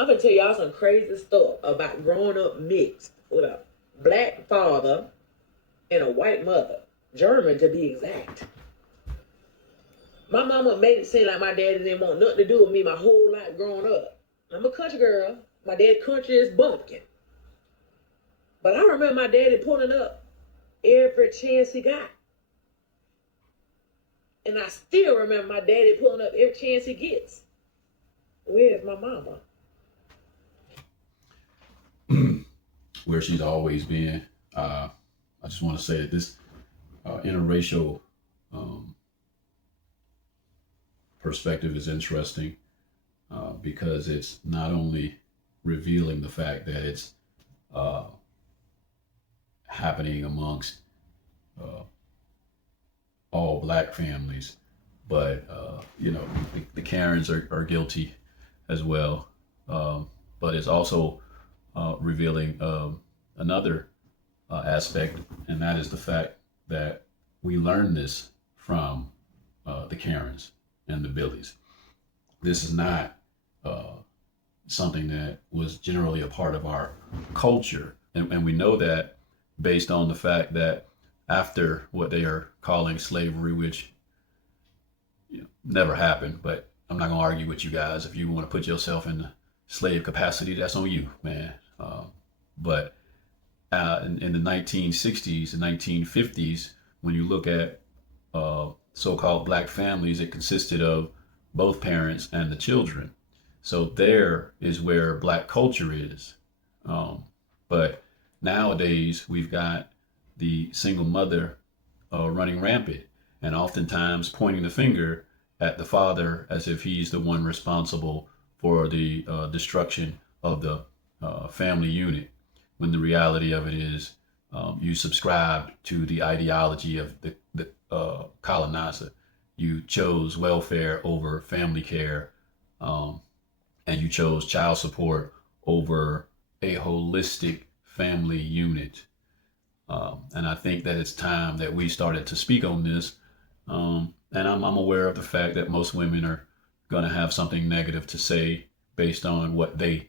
I'm gonna tell y'all some crazy stuff about growing up mixed with a black father and a white mother, German to be exact. My mama made it seem like my daddy didn't want nothing to do with me my whole life growing up. I'm a country girl. My dad country is bumpkin. But I remember my daddy pulling up every chance he got. And I still remember my daddy pulling up every chance he gets. Where's my mama? Where she's always been. I just want to say that this interracial perspective is interesting because it's not only revealing the fact that it's uh, happening amongst uh, all black families, but the Karens are guilty as well. But it's also revealing another aspect, and that is the fact that we learn this from the Karens and the Billies. This is not something that was generally a part of our culture, and we know that based on the fact that after what they are calling slavery, which never happened, but I'm not gonna argue with you guys. If you want to put yourself in the slave capacity, that's on you, man. But in the 1960s and 1950s, when you look at so-called black families, it consisted of both parents and the children. So there is where black culture is. But nowadays, we've got the single mother running rampant and oftentimes pointing the finger at the father as if he's the one responsible for the destruction of the family unit, when the reality of it is you subscribe to the ideology of the colonizer. You chose welfare over family care, and you chose child support over a holistic family unit. And I think that it's time that we started to speak on this. And I'm aware of the fact that most women are going to have something negative to say based on what they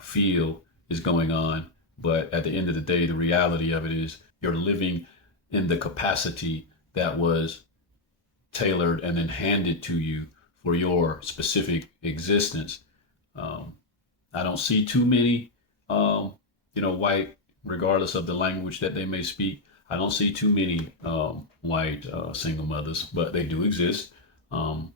feel is going on. But at the end of the day, the reality of it is you're living in the capacity that was tailored and then handed to you for your specific existence. I don't see too many, white, regardless of the language that they may speak. I don't see too many white single mothers, but they do exist. And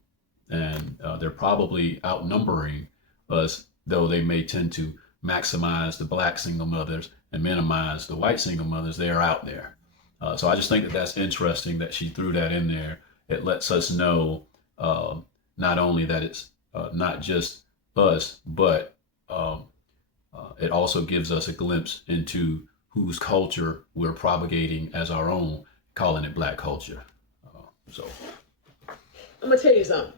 they're probably outnumbering us, though they may tend to maximize the black single mothers and minimize the white single mothers. They are out there. So I just think that that's interesting that she threw that in there. It lets us know not only that it's not just us, but it also gives us a glimpse into whose culture we're propagating as our own, calling it black culture. So I'm gonna tell you something.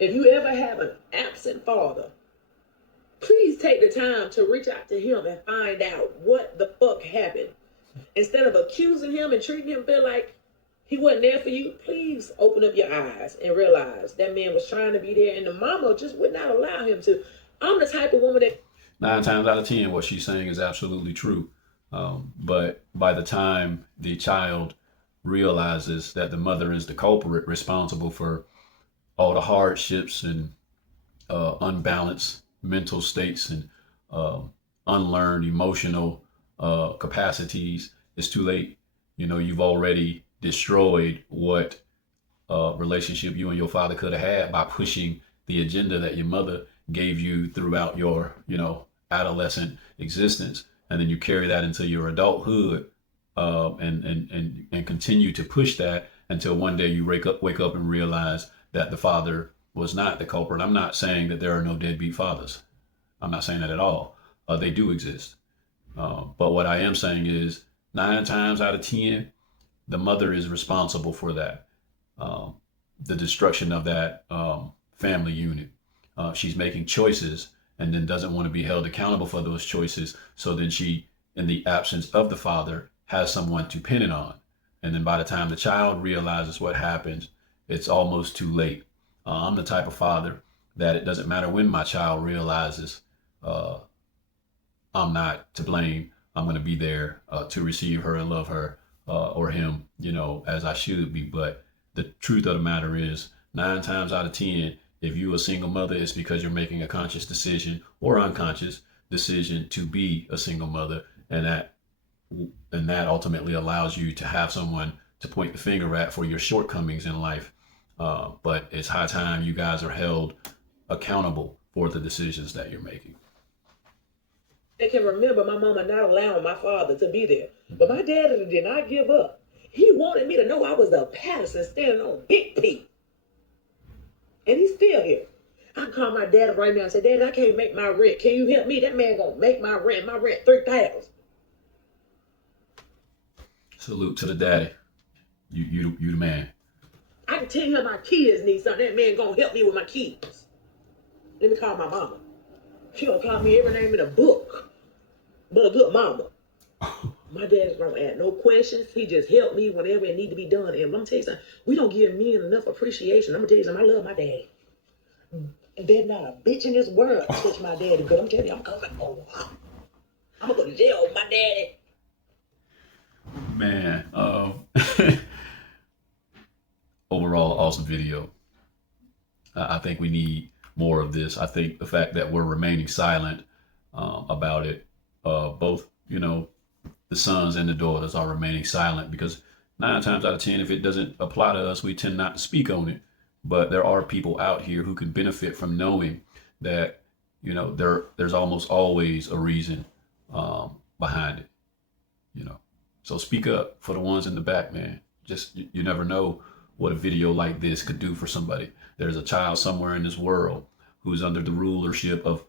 If you ever have an absent father, please take the time to reach out to him and find out what the fuck happened. Instead of accusing him and treating him feel like he wasn't there for you, please open up your eyes and realize that man was trying to be there and the mama just would not allow him to. I'm the type of woman that 9 times out of 10, what she's saying is absolutely true. But by the time the child realizes that the mother is the culprit responsible for all the hardships and unbalanced mental states and unlearned emotional capacities, it's too late. You've already destroyed what relationship you and your father could have had by pushing the agenda that your mother gave you throughout your, adolescent existence, and then you carry that into your adulthood, and continue to push that until one day you wake up and realize that the father was not the culprit. I'm not saying that there are no deadbeat fathers. I'm not saying that at all. They do exist. But what I am saying is 9 times out of 10, the mother is responsible for that, the destruction of that family unit. She's making choices and then doesn't want to be held accountable for those choices. So then she, in the absence of the father, has someone to pin it on. And then by the time the child realizes what happens, it's almost too late. I'm the type of father that it doesn't matter when my child realizes uh, I'm not to blame. I'm going to be there to receive her and love her or him, as I should be. But the truth of the matter is, 9 times out of 10, if you're a single mother, it's because you're making a conscious decision or unconscious decision to be a single mother, and that ultimately allows you to have someone to point the finger at for your shortcomings in life. But it's high time you guys are held accountable for the decisions that you're making. I can remember my mama not allowing my father to be there. But my daddy did not give up. He wanted me to know I was the Patterson standing on Big P. And he's still here. I call my daddy right now and say, Daddy, I can't make my rent. Can you help me? That man gonna make my rent. My rent $3,000. Salute to the daddy. You the man. I can tell you my kids need something. That man gonna help me with my kids. Let me call my mama. She gonna call me every name in a book. But a good mama. My dad's gonna ask no questions. He just helped me whenever it need to be done. And I'm gonna tell you something. We don't give men enough appreciation. I'm gonna tell you something. I love my daddy. And there's not a bitch in this world touch my daddy. But I'm telling you, I'm coming home. I'm gonna go to jail with my daddy. Man, overall, awesome video. I think we need more of this. I think the fact that we're remaining silent about it, both, the sons and the daughters are remaining silent because 9 times out of 10, if it doesn't apply to us, we tend not to speak on it. But there are people out here who can benefit from knowing that, there's almost always a reason behind it, So speak up for the ones in the back, man. Just, you never know what a video like this could do for somebody. There's a child somewhere in this world who's under the rulership of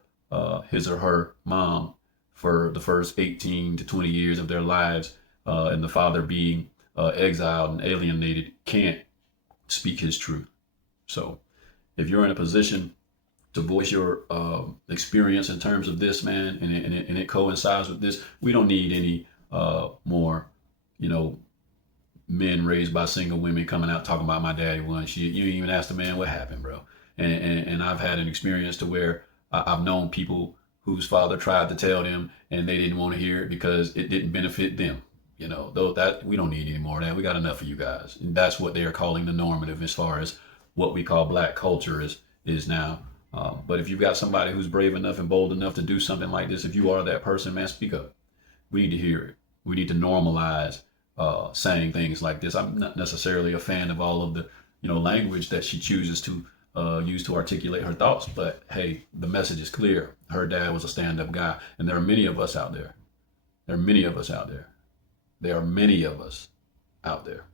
his or her mom for the first 18 to 20 years of their lives, and the father being exiled and alienated can't speak his truth. So if you're in a position to voice your experience in terms of this, man, and it coincides with this, we don't need any more, men raised by single women coming out talking about my daddy once. You didn't even ask the man what happened, bro. And I've had an experience to where I've known people whose father tried to tell them and they didn't want to hear it because it didn't benefit them. Though that we don't need any more of that. We got enough of you guys. And that's what they are calling the normative as far as what we call black culture is now. But if you've got somebody who's brave enough and bold enough to do something like this, if you are that person, man, speak up. We need to hear it. We need to normalize saying things like this. I'm not necessarily a fan of all of the, language that she chooses to use to articulate her thoughts. But hey, the message is clear. Her dad was a stand-up guy, and there are many of us out there. There are many of us out there. There are many of us out there.